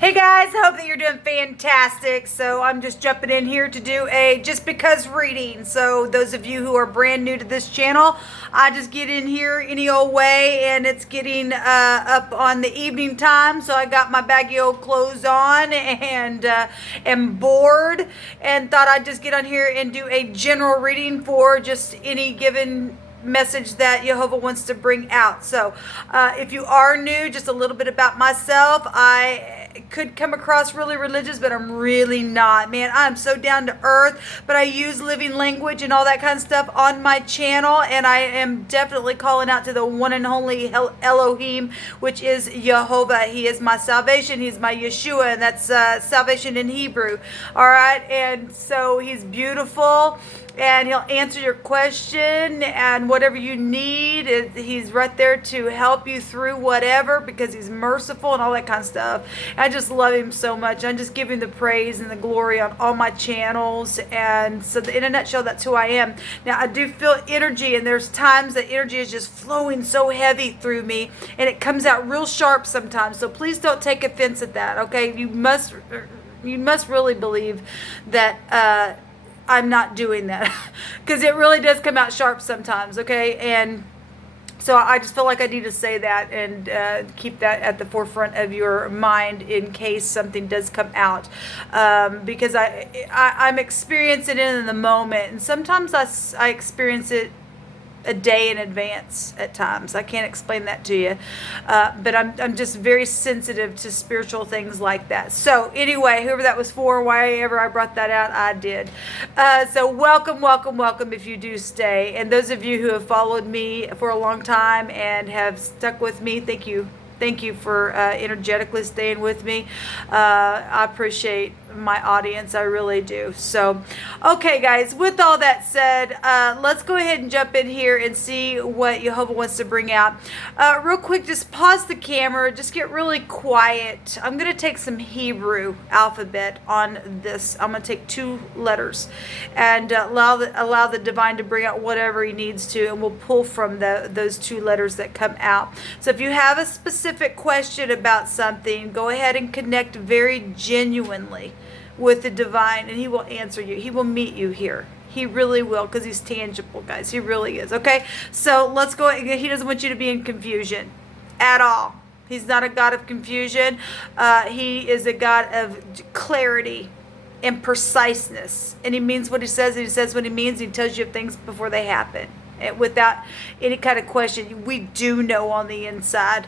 Hey guys, hope that you're doing fantastic. So I'm just jumping in here to do a just because reading. So those of you who are brand new to this channel, I just get in here any old way, and it's getting up on the evening time. So I got my baggy old clothes on and am bored and thought I'd just get on here and do a general reading for just any given message that Jehovah wants to bring out. So if you are new, just a little bit about myself. I could come across really religious, but I'm really not, man. I'm so down to earth, but I use living language and all that kind of stuff on my channel, and I am definitely calling out to the one and only Elohim, which is Jehovah. He is my salvation. He's my Yeshua, and that's salvation in Hebrew. All right, and so he's beautiful, and he'll answer your question and whatever you need. He's right there to help you through whatever, because he's merciful and all that kind of stuff. I just love him so much. I just give him the praise and the glory on all my channels. And so in a nutshell, that's who I am. Now, I do feel energy, and there's times that energy is just flowing so heavy through me, and it comes out real sharp sometimes. So please don't take offense at that, okay? You must really believe that I'm not doing that, because it really does come out sharp sometimes, okay? And so I just feel like I need to say that and keep that at the forefront of your mind in case something does come out, because I'm experiencing it in the moment, and sometimes I experience it a day in advance at times. I can't explain that to you, but I'm just very sensitive to spiritual things like that. So anyway, whoever that was for, why ever I brought that out, I did. So welcome if you do stay, and those of you who have followed me for a long time and have stuck with me, thank you for energetically staying with me. I appreciate my audience, I really do. So okay guys, with all that said, let's go ahead and jump in here and see what Jehovah wants to bring out. Real quick, just pause the camera, just get really quiet. I'm going to take some Hebrew alphabet on this. I'm going to take 2 letters and allow the divine to bring out whatever he needs to, and we'll pull from those 2 letters that come out. So if you have a specific question about something, go ahead and connect very genuinely with the divine, and he will answer you. He will meet you here. He really will, because he's tangible, guys. He really is. Okay, so let's go. He doesn't want you to be in confusion at all. He's not a God of confusion. He is a God of clarity and preciseness, and he means what he says, and he says what he means. He tells you things before they happen, without any kind of question. We do know on the inside.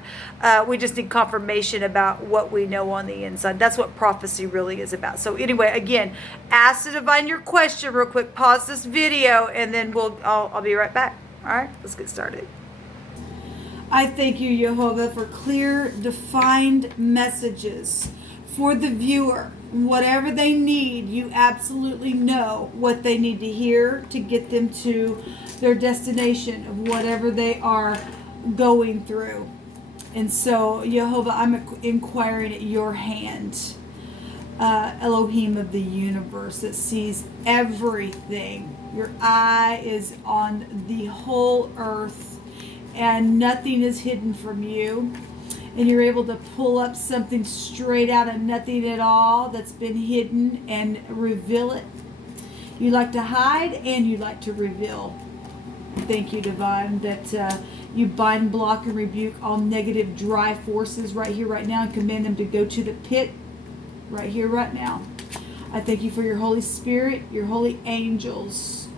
We just need confirmation about what we know on the inside. That's what prophecy really is about. So anyway, again, ask the divine your question real quick. Pause this video, and then I'll be right back. All right, let's get started. I thank you, Jehovah, for clear, defined messages for the viewer. Whatever they need, you absolutely know what they need to hear to get them to their destination of whatever they are going through. And so, Jehovah, I'm inquiring at your hand, Elohim of the universe that sees everything. Your eye is on the whole earth, and nothing is hidden from you. And you're able to pull up something straight out of nothing at all that's been hidden and reveal it. You like to hide and you like to reveal. Thank you, divine, that you bind, block, and rebuke all negative, dry forces right here, right now, and command them to go to the pit right here, right now. I thank you for your Holy Spirit, your holy angels.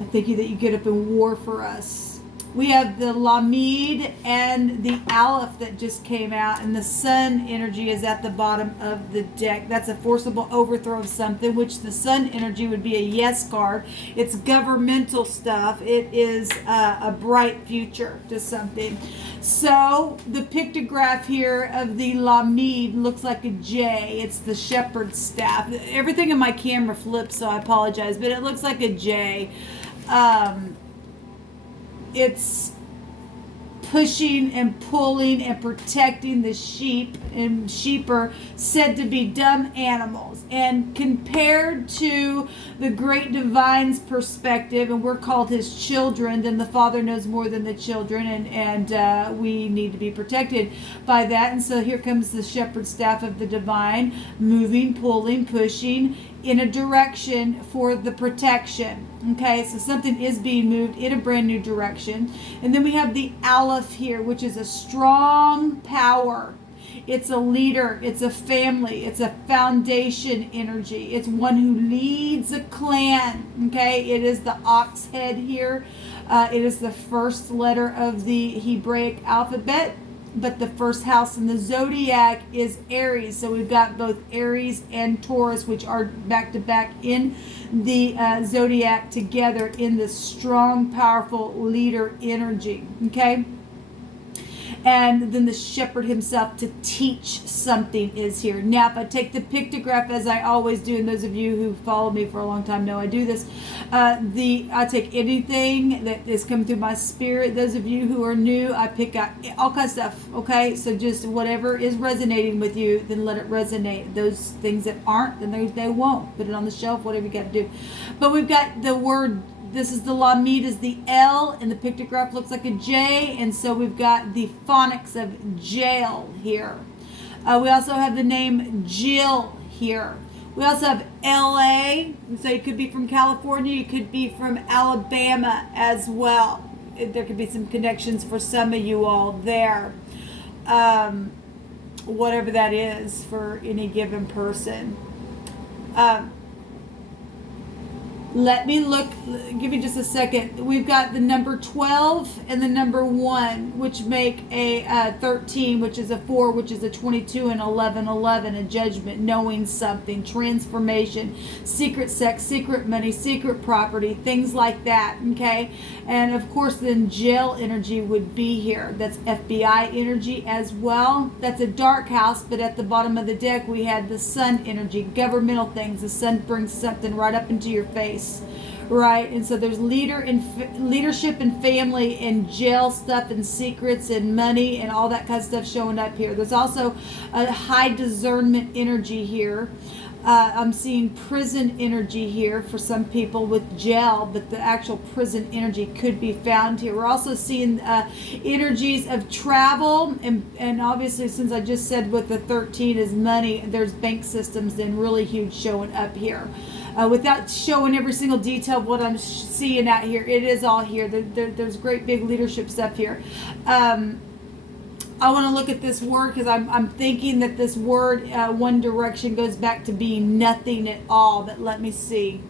I thank you that you get up and war for us. We have the Lamed and the Aleph that just came out, and the sun energy is at the bottom of the deck. That's a forcible overthrow of something, which the sun energy would be a yes card. It's governmental stuff. It is a bright future to something. So the pictograph here of the Lamed looks like a J. It's the shepherd's staff. Everything in my camera flips, so I apologize, but it looks like a J. It's pushing and pulling and protecting the sheep, and sheep are said to be dumb animals. And compared to the great divine's perspective, and we're called his children, then the Father knows more than the children, and we need to be protected by that. And so here comes the shepherd staff of the divine, moving, pulling, pushing in a direction for the protection. Okay, so something is being moved in a brand new direction. And then we have the Aleph here, which is a strong power. It's a leader, it's a family, it's a foundation energy. It's one who leads a clan. Okay, it is the ox head here. It is the first letter of the Hebraic alphabet, but the first house in the zodiac is Aries. So we've got both Aries and Taurus, which are back to back in the zodiac together in this strong, powerful leader energy. Okay. And then the shepherd himself to teach something is here. Now, if I take the pictograph, as I always do, and those of you who follow me for a long time know I do this, I take anything that is coming through my spirit. Those of you who are new, I pick out all kinds of stuff, okay? So just whatever is resonating with you, then let it resonate. Those things that aren't, then they won't. Put it on the shelf, whatever you got to do. But we've got the word. This is the Lamid is the L, and the pictograph looks like a J, and so we've got the phonics of jail here. We also have the name Jill here. We also have LA, so you could be from California, you could be from Alabama as well. There could be some connections for some of you all there. Whatever that is for any given person. Let me look, give me just a second. We've got the number 12 and the number 1, which make a 13, which is a 4, which is a 22, and 11, 11, a judgment, knowing something, transformation, secret sex, secret money, secret property, things like that, okay? And of course, then jail energy would be here. That's FBI energy as well. That's a dark house, but at the bottom of the deck, we had the sun energy, governmental things. The sun brings something right up into your face. Right, and so there's leadership and family and jail stuff and secrets and money and all that kind of stuff showing up here. There's also a high discernment energy here. I'm seeing prison energy here for some people with jail, but the actual prison energy could be found here. We're also seeing energies of travel, and obviously, since I just said with the 13 is money, there's bank systems then really huge showing up here. Without showing every single detail of what I'm seeing out here, it is all here. There's great big leadership stuff here. I want to look at this word because I'm thinking that this word, one direction, goes back to being nothing at all. But let me see.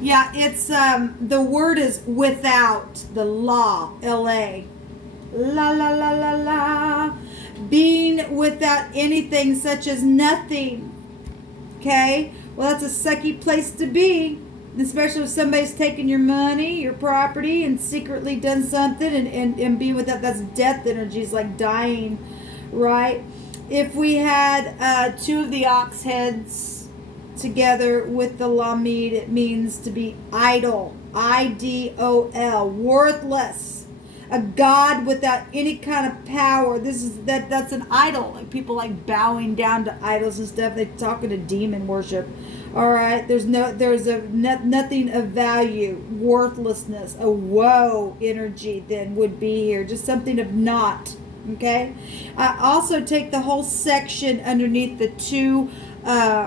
Yeah, it's the word is without, the law, L-A. La la la la la. Being without anything, such as nothing. Okay? Well, that's a sucky place to be, especially if somebody's taken your money, your property, and secretly done something, and being with that, that's death energy, is like dying, right? If we had 2 of the ox heads together with the Lamid, it means to be idle, I-D-O-L, worthless. A god without any kind of power. That's an idol. Like people like bowing down to idols and stuff. They're talking to demon worship. All right. There's nothing of value. Worthlessness. A woe energy then would be here. Just something of naught. Okay. I also take the whole section underneath the 2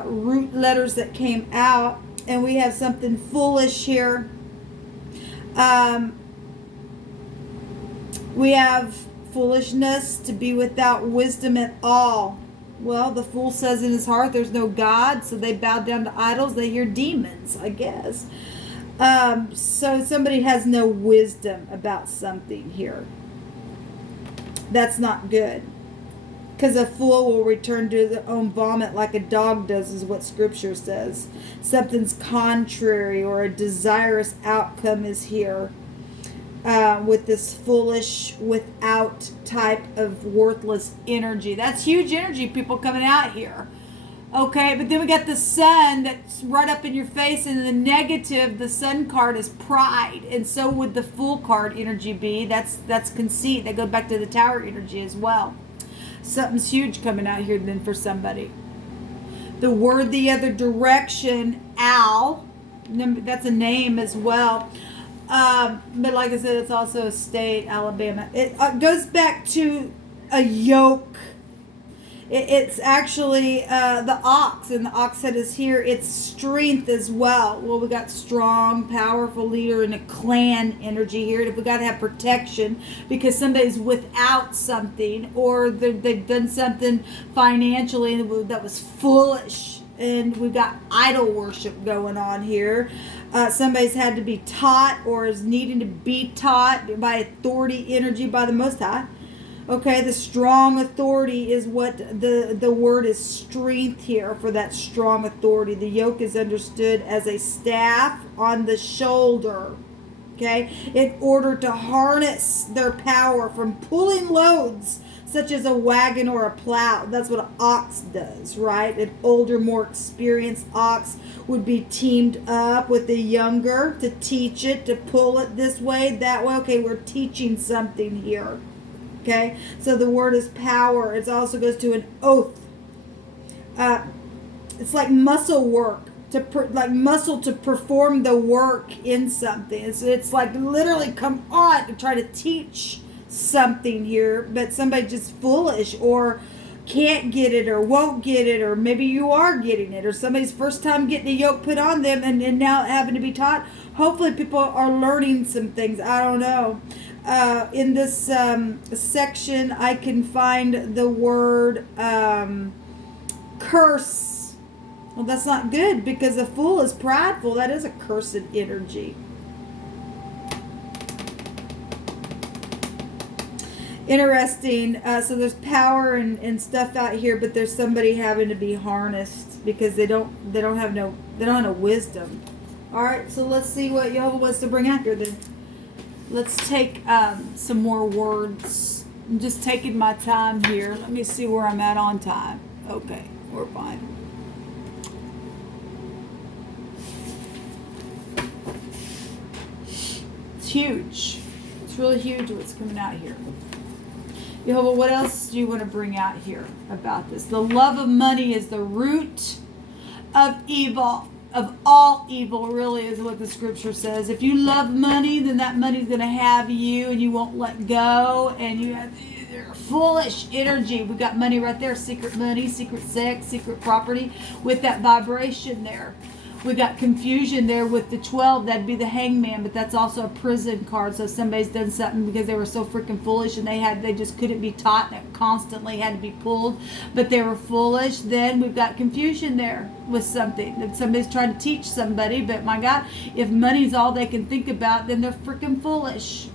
root letters that came out, and we have something foolish here. We have foolishness, to be without wisdom at all. Well, the fool says in his heart there's no God, so they bow down to idols. They hear demons, I guess. So somebody has no wisdom about something here. That's not good. Because a fool will return to their own vomit like a dog does, is what Scripture says. Something's contrary or a desirous outcome is here. With this foolish, without type of worthless energy. That's huge energy, people coming out here. Okay, but then we got the sun that's right up in your face, and the negative, the sun card is pride, and so would the Fool card energy be. That's conceit. That goes back to the Tower energy as well. Something's huge coming out here then for somebody. The word the other direction, Al, that's a name as well. But like I said, it's also a state, Alabama. It goes back to a yoke. It's actually the ox, and the ox head is here. It's strength as well. Well, we got strong, powerful leader and a clan energy here. We got to have protection because somebody's without something, or they've done something financially that was foolish. And we've got idol worship going on here. Somebody's had to be taught or is needing to be taught by authority energy by the Most High. Okay, the strong authority is what the word is strength here for that strong authority. The yoke is understood as a staff on the shoulder. Okay, in order to harness their power from pulling loads such as a wagon or a plow. That's what an ox does, right? An older, more experienced ox would be teamed up with the younger to teach it, to pull it this way, that way. Okay, we're teaching something here. Okay, so the word is power. It also goes to an oath. It's like muscle work, like muscle to perform the work in something. It's like literally come on to try to teach something here, but somebody just foolish or can't get it or won't get it, or maybe you are getting it, or somebody's first time getting a yoke put on them and now having to be taught. Hopefully people are learning some things. I don't know. In this section, I can find the word curse. Well, that's not good because a fool is prideful. That is a cursed energy. Interesting. So there's power and stuff out here, but there's somebody having to be harnessed because they don't have no wisdom. All right. So let's see what Yehovah wants to bring out here then. Let's take some more words. I'm just taking my time here. Let me see where I'm at on time. Okay, we're fine. It's huge. It's really huge what's coming out here. Yehovah, what else do you want to bring out here about this? The love of money is the root of evil. Of all evil, really, is what the scripture says. If you love money, then that money's going to have you, and you won't let go, and you're foolish energy. We got money right there, secret money, secret sex, secret property, with that vibration there. We got confusion there with the 12. That'd be the hangman, but that's also a prison card. So somebody's done something because they were so freaking foolish and they just couldn't be taught and it constantly had to be pulled, but they were foolish. Then we've got confusion there with something that somebody's trying to teach somebody, but my God, if money's all they can think about, then they're freaking foolish.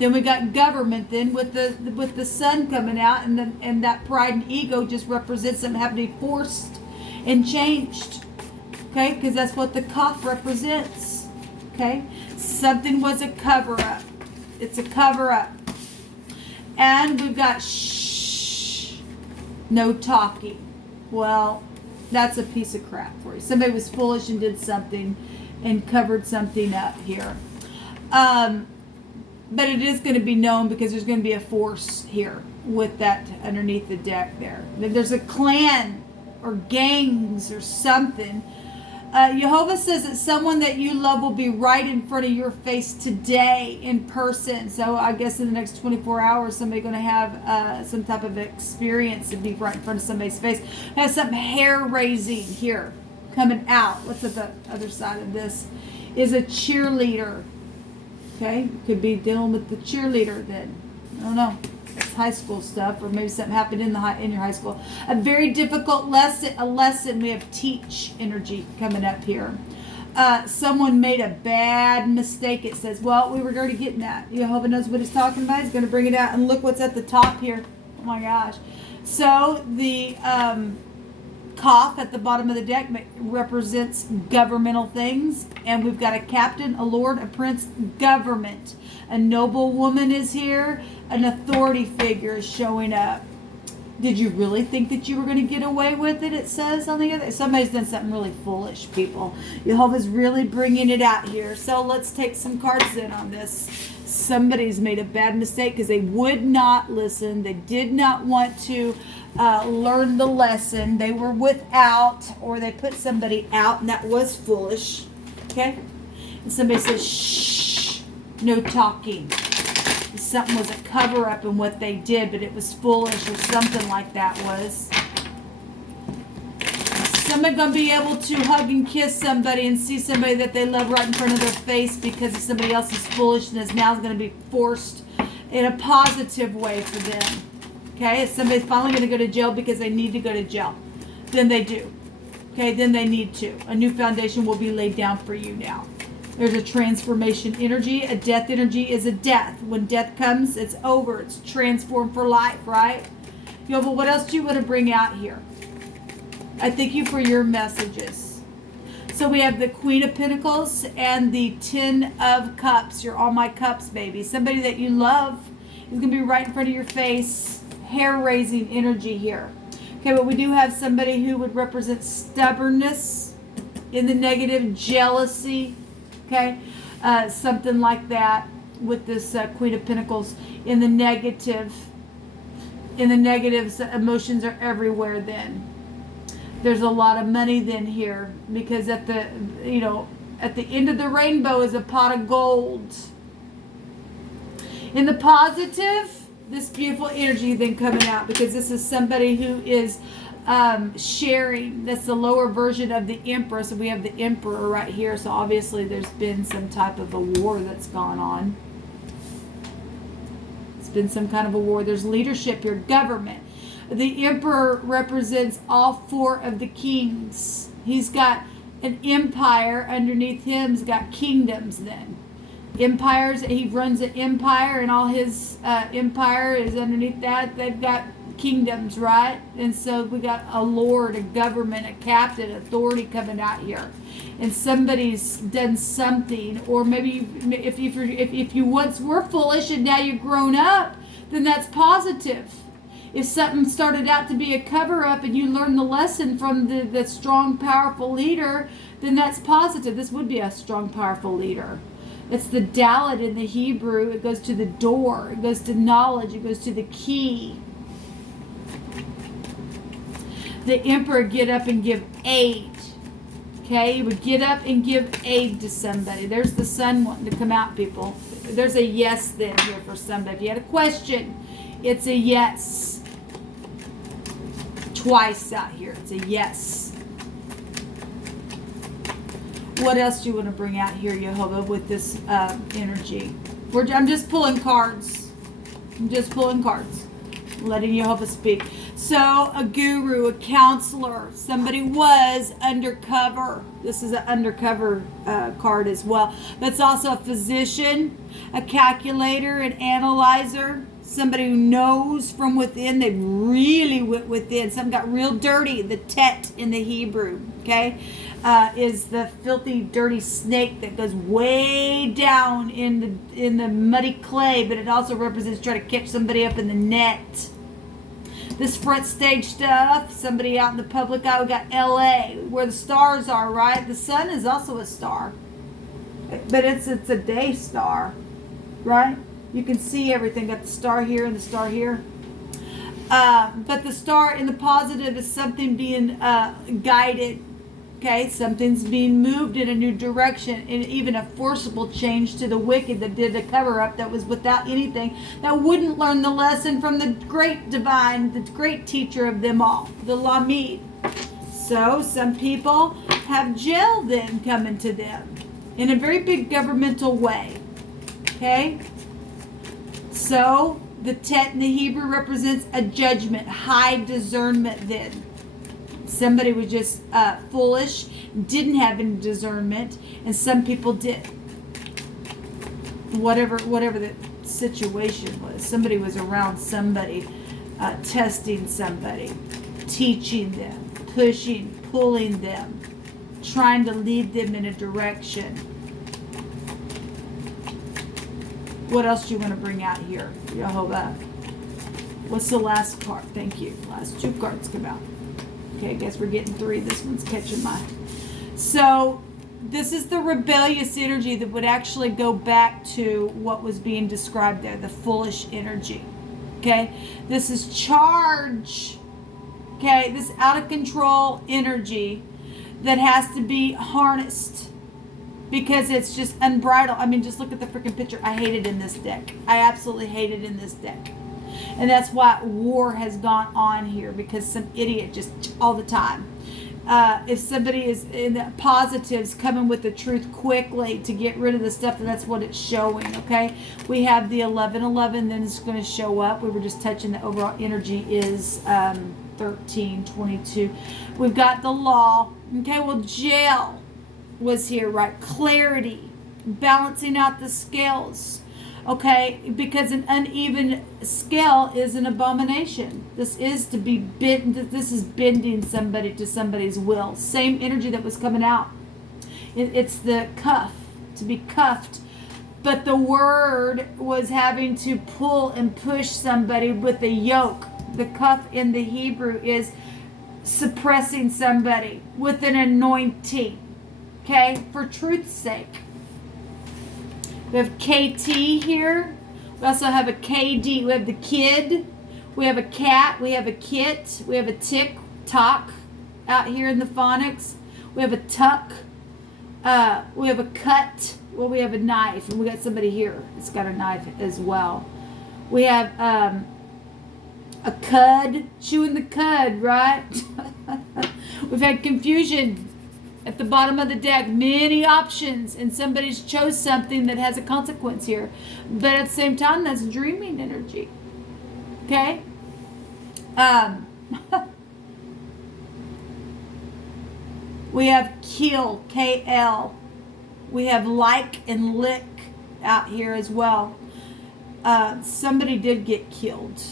Then we got government then with the sun coming out, and that pride and ego just represents them having to be forced and changed. Okay, because that's what the cough represents. Okay, something was a cover-up. It's a cover-up. And we've got shh, no talking. Well, that's a piece of crap for you. Somebody was foolish and did something and covered something up here. But it is going to be known because there's going to be a force here with that underneath the deck there. There's a clan or gangs or something. Yehovah says that someone that you love will be right in front of your face today in person. So I guess in the next 24 hours, somebody's going to have some type of experience to be right in front of somebody's face. Has some hair raising here coming out. What's at the other side of this? Is a cheerleader. Okay, could be dealing with the cheerleader then. I don't know. It's high school stuff, or maybe something happened in your high school. A very difficult lesson. A lesson. We have teach energy coming up here. Someone made a bad mistake. It says, well, we were already getting that. Yehovah knows what he's talking about. He's going to bring it out, and look what's at the top here. Oh my gosh. So the cough at the bottom of the deck represents governmental things, and we've got a captain, a lord, a prince, government. A noble woman is here. An authority figure is showing up. Did you really think that you were going to get away with it? It says on the other. Somebody's done something really foolish, people. Jehovah's really bringing it out here. So let's take some cards in on this. Somebody's made a bad mistake because they would not listen. They did not want to learn the lesson. They were without, or they put somebody out, and that was foolish. Okay? And somebody says, shh, no talking. Something was a cover-up in what they did, but it was foolish or something like that was. Somebody going to be able to hug and kiss somebody and see somebody that they love right in front of their face because of somebody else's foolishness now is going to be forced in a positive way for them. Okay? If somebody's finally going to go to jail because they need to go to jail, then they do. Okay? Then they need to. A new foundation will be laid down for you now. There's a transformation energy. A death energy is a death. When death comes, it's over. It's transformed for life, right? Yo, but what else do you want to bring out here? I thank you for your messages. So we have the Queen of Pentacles and the Ten of Cups. You're all my cups, baby. Somebody that you love is going to be right in front of your face. Hair-raising energy here. Okay, but we do have somebody who would represent stubbornness in the negative, jealousy. Okay, something like that with this Queen of Pentacles in the negative. In the negatives, emotions are everywhere then. There's a lot of money then here because at the, at the end of the rainbow is a pot of gold. In the positive, this beautiful energy then coming out because this is somebody who is sharing. That's the lower version of the Emperor. So we have the Emperor right here. So obviously there's been some type of a war that's gone on. It's been some kind of a war. There's leadership here, government. The Emperor represents all four of the kings. He's got an empire underneath him. He's got kingdoms then. Empires, he runs an empire and all his empire is underneath that. They've got kingdoms, right? And so we got a lord, a government, a captain, authority coming out here. And somebody's done something, or maybe if you once were foolish and now you're grown up, then that's positive. If something started out to be a cover-up and you learned the lesson from the strong, powerful leader, then that's positive. This would be a strong, powerful leader. It's the Dalet in the Hebrew. It goes to the door. It goes to knowledge. It goes to the key. The Emperor get up and give aid. Okay, he would get up and give aid to somebody. There's the sun wanting to come out, people. There's a yes then here for somebody. If you had a question, it's a yes. Twice out here, it's a yes. What else do you want to bring out here, Jehovah, with this energy? I'm just pulling cards. I'm just pulling cards. Letting Jehovah speak. So, a guru, a counselor, somebody was undercover. This is an undercover card as well. That's also a physician, a calculator, an analyzer, somebody who knows from within. They really went within. Something got real dirty. The tet in the Hebrew, okay, is the filthy, dirty snake that goes way down in the muddy clay, but it also represents trying to catch somebody up in the net. This front stage stuff, somebody out in the public eye. We got LA, where the stars are, right? The sun is also a star, but it's a day star, right? You can see everything. Got the star here and the star here. But the star in the positive is something being guided. Okay, something's being moved in a new direction, and even a forcible change to the wicked that did a cover-up that was without anything, that wouldn't learn the lesson from the great divine, the great teacher of them all, the Lamed. So some people have jail then coming to them in a very big governmental way. Okay, so the tet in the Hebrew represents a judgment, high discernment then. Somebody was just foolish, didn't have any discernment, and some people did. Whatever the situation was. Somebody was around somebody, testing somebody, teaching them, pushing, pulling them, trying to lead them in a direction. What else do you want to bring out here, Jehovah? What's the last card? Thank you. Last 2 cards come out. Okay, I guess we're getting 3. This one's catching my... So, this is the rebellious energy that would actually go back to what was being described there, the foolish energy. Okay, this is charge. Okay, this out of control energy that has to be harnessed because it's just unbridled. I mean, just look at the freaking picture. I hate it in this deck. I absolutely hate it in this deck. And that's why war has gone on here, because some idiot just all the time. If somebody is in the positives coming with the truth quickly to get rid of the stuff, that's what it's showing, okay? We have the 1111, then it's going to show up. We were just touching the overall energy is 13, 22. We've got the law. Okay, well, jail was here, right? Clarity, balancing out the scales. Okay, because an uneven scale is an abomination. This is to be bent. This is bending somebody to somebody's will. Same energy that was coming out. It's the cuff, to be cuffed. But the word was having to pull and push somebody with a yoke. The cuff in the Hebrew is suppressing somebody with an anointing. Okay, for truth's sake. We have KT here. We also have a KD. We have the kid. We have a cat. We have a kit. We have a tick, tock out here in the phonics. We have a tuck. We have a cut. Well, we have a knife. And we got somebody here that's got a knife as well. We have a cud. Chewing the cud, right? We've had confusion. At the bottom of the deck, many options, and somebody's chose something that has a consequence here. But at the same time, that's dreaming energy. Okay? We have kill, KL. We have like and lick out here as well. Somebody did get killed.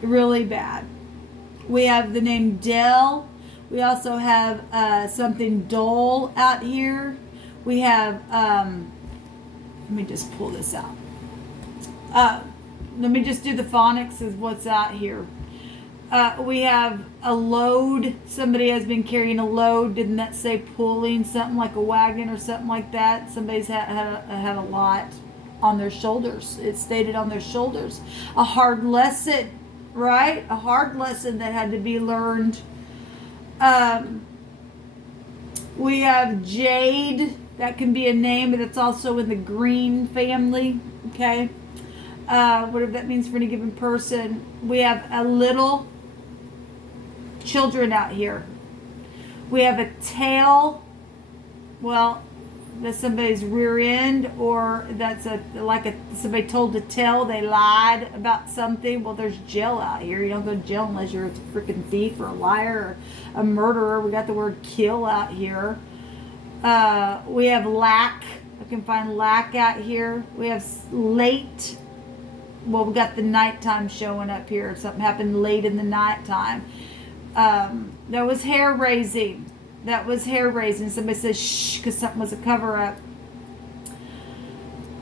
Really bad. We have the name Dell. We also have something dull out here. We have, let me just pull this out. Let me just do the phonics of what's out here. We have a load. Somebody has been carrying a load. Didn't that say pulling? Something like a wagon or something like that. Somebody's had a lot on their shoulders. It's stated on their shoulders. A hard lesson, right? A hard lesson that had to be learned. We have Jade. That can be a name, but it's also in the green family. Okay. Whatever that means for any given person. We have a little children out here. We have a tail. Well, that's somebody's rear end, or that's somebody told to tell, they lied about something. Well, there's jail out here. You don't go to jail unless you're a freaking thief or a liar or a murderer. We got the word kill out here. We have lack. I can find lack out here. We have late. Well, we got the nighttime showing up here. Something happened late in the nighttime. That was hair raising. That was hair raising. Somebody says shh because something was a cover up.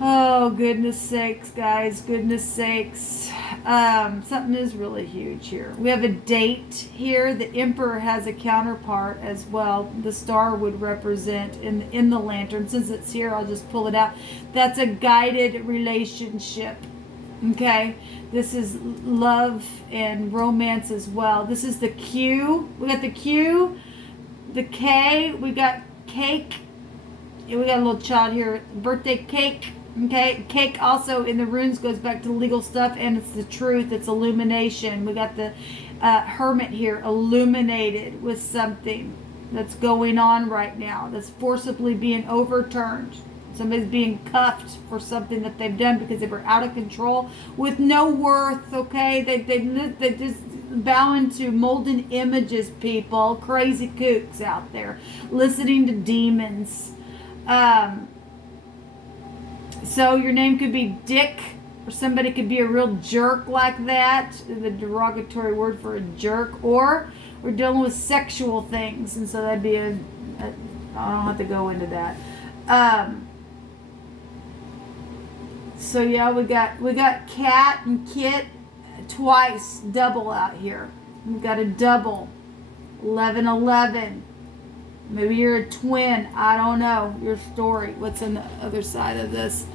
Oh, goodness sakes, guys. Goodness sakes. Something is really huge here. We have a date here. The Emperor has a counterpart as well. The star would represent in the lantern. Since it's here, I'll just pull it out. That's a guided relationship. Okay. This is love and romance as well. This is the Q. We got the Q. The K, we got cake. We got a little child here. Birthday cake. Okay. Cake also in the runes goes back to legal stuff, and it's the truth. It's illumination. We got the hermit here, illuminated with something that's going on right now. That's forcibly being overturned. Somebody's being cuffed for something that they've done because they were out of control with no worth. Okay. They just bowing to molten images, people. Crazy kooks out there listening to demons. So your name could be Dick, or somebody could be a real jerk like that, the derogatory word for a jerk, or we're dealing with sexual things, and so that'd be I don't have to go into that. So yeah, we got cat and kit. twice double out here. We've got a double. 1111. Maybe you're a twin. I don't know your story. What's on the other side of this?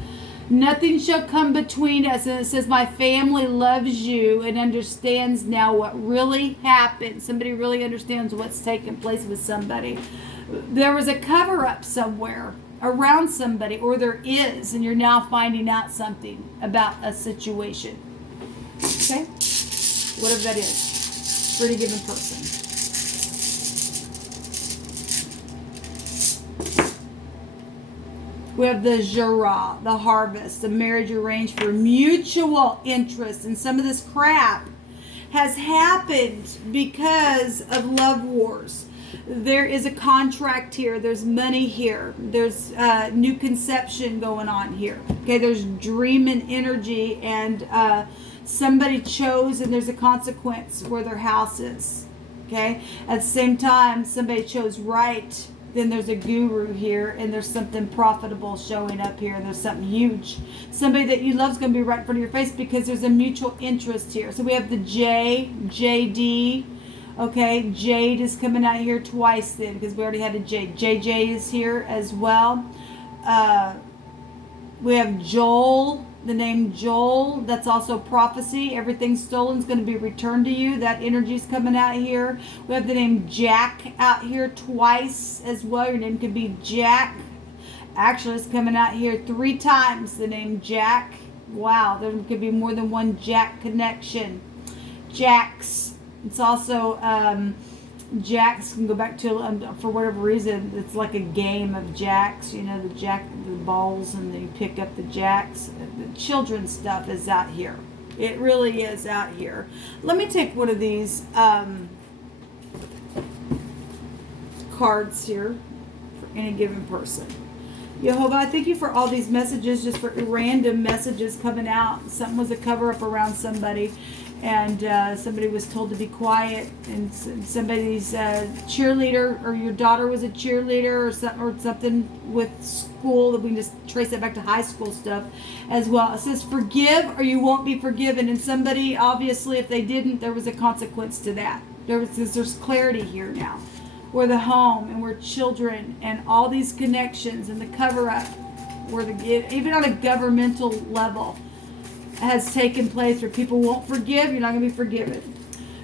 Nothing shall come between us. And it says, my family loves you and understands now what really happened. Somebody really understands what's taking place with somebody. There was a cover-up somewhere around somebody, or there is, and you're now finding out something about a situation. Okay? Whatever that is for any given person. We have the Jara, the harvest, the marriage arranged for mutual interest. And some of this crap has happened because of love wars. There is a contract here. There's money here. There's new conception going on here. Okay, there's dream and energy, and somebody chose, and there's a consequence where their house is. Okay, at the same time, somebody chose right. Then there's a guru here, and there's something profitable showing up here. There's something huge. Somebody that you love is going to be right in front of your face because there's a mutual interest here. So we have the JD. Okay, Jade is coming out here twice then because we already had a Jade. JJ is here as well. We have Joel, the name Joel. That's also prophecy. Everything stolen is going to be returned to you. That energy is coming out here. We have the name Jack out here twice as well. Your name could be Jack. Actually, it's coming out here 3 times, the name Jack. Wow, there could be more than one Jack connection. Jacks. It's also jacks can go back to, for whatever reason, it's like a game of jacks. You know, the balls, and then you pick up the jacks. The children's stuff is out here. It really is out here. Let me take one of these cards here for any given person. Jehovah, I thank you for all these messages, just for random messages coming out. Something was a cover-up around somebody. And somebody was told to be quiet, and somebody's cheerleader, or your daughter was a cheerleader, or something with school, that we can just trace that back to high school stuff as well. It says forgive or you won't be forgiven, and somebody, obviously, if they didn't, there was a consequence to that. There's clarity here now. We're the home, and we're children, and all these connections, and the cover-up, even on a governmental level, has taken place where people won't forgive. You're not going to be forgiven.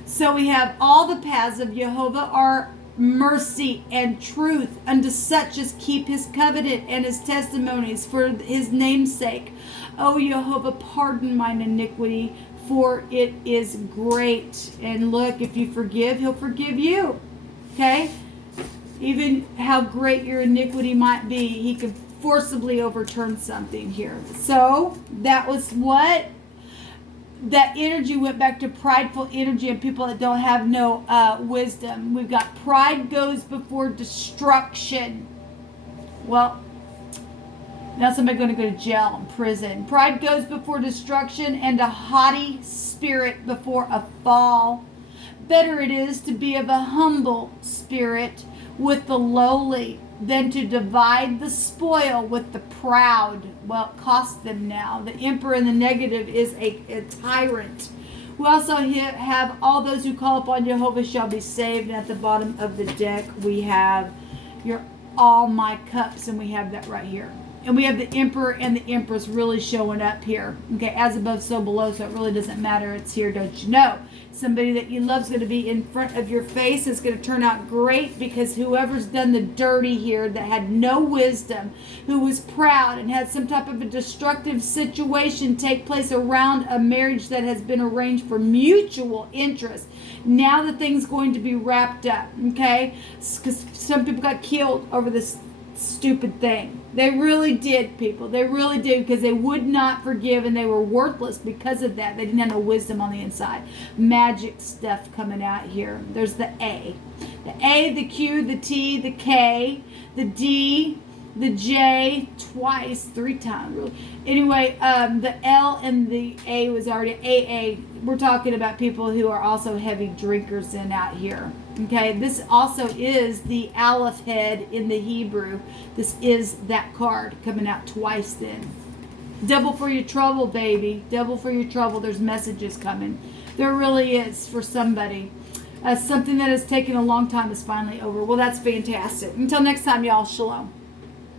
So we have all the paths of Jehovah are mercy and truth unto such as keep his covenant and his testimonies for his name's sake. O Jehovah, pardon mine iniquity, for it is great. And look, if you forgive, he'll forgive you. Okay? Even how great your iniquity might be, he can forcibly overturn something here. So that was what that energy went back to prideful energy and people that don't have no wisdom. We've got pride goes before destruction. Well, now somebody's going to go to jail and prison. Pride goes before destruction, and a haughty spirit before a fall. Better it is to be of a humble spirit with the lowly than to divide the spoil with the proud. Well, it costs them now. The emperor in the negative is a tyrant. We also have all those who call upon Jehovah shall be saved. And at the bottom of the deck, we have your all my cups, and we have that right here. And we have the emperor and the empress really showing up here. Okay, as above, so below, so it really doesn't matter. It's here, don't you know? Somebody that you love is going to be in front of your face. It's going to turn out great, because whoever's done the dirty here, that had no wisdom, who was proud and had some type of a destructive situation take place around a marriage that has been arranged for mutual interest. Now the thing's going to be wrapped up, okay? Because some people got killed over this stupid thing. They really did, people. They really did, because they would not forgive, and they were worthless because of that. They didn't have no wisdom on the inside. Magic stuff coming out here. There's the A. The A, the Q, the T, the K, the D, the J, twice, 3 times, really. Anyway, the L and the A was already AA. We're talking about people who are also heavy drinkers in out here. Okay, this also is the Aleph head in the Hebrew. This is that card coming out twice then. Double for your trouble, baby. Double for your trouble. There's messages coming. There really is for somebody. Something that has taken a long time is finally over. Well, that's fantastic. Until next time, y'all. Shalom.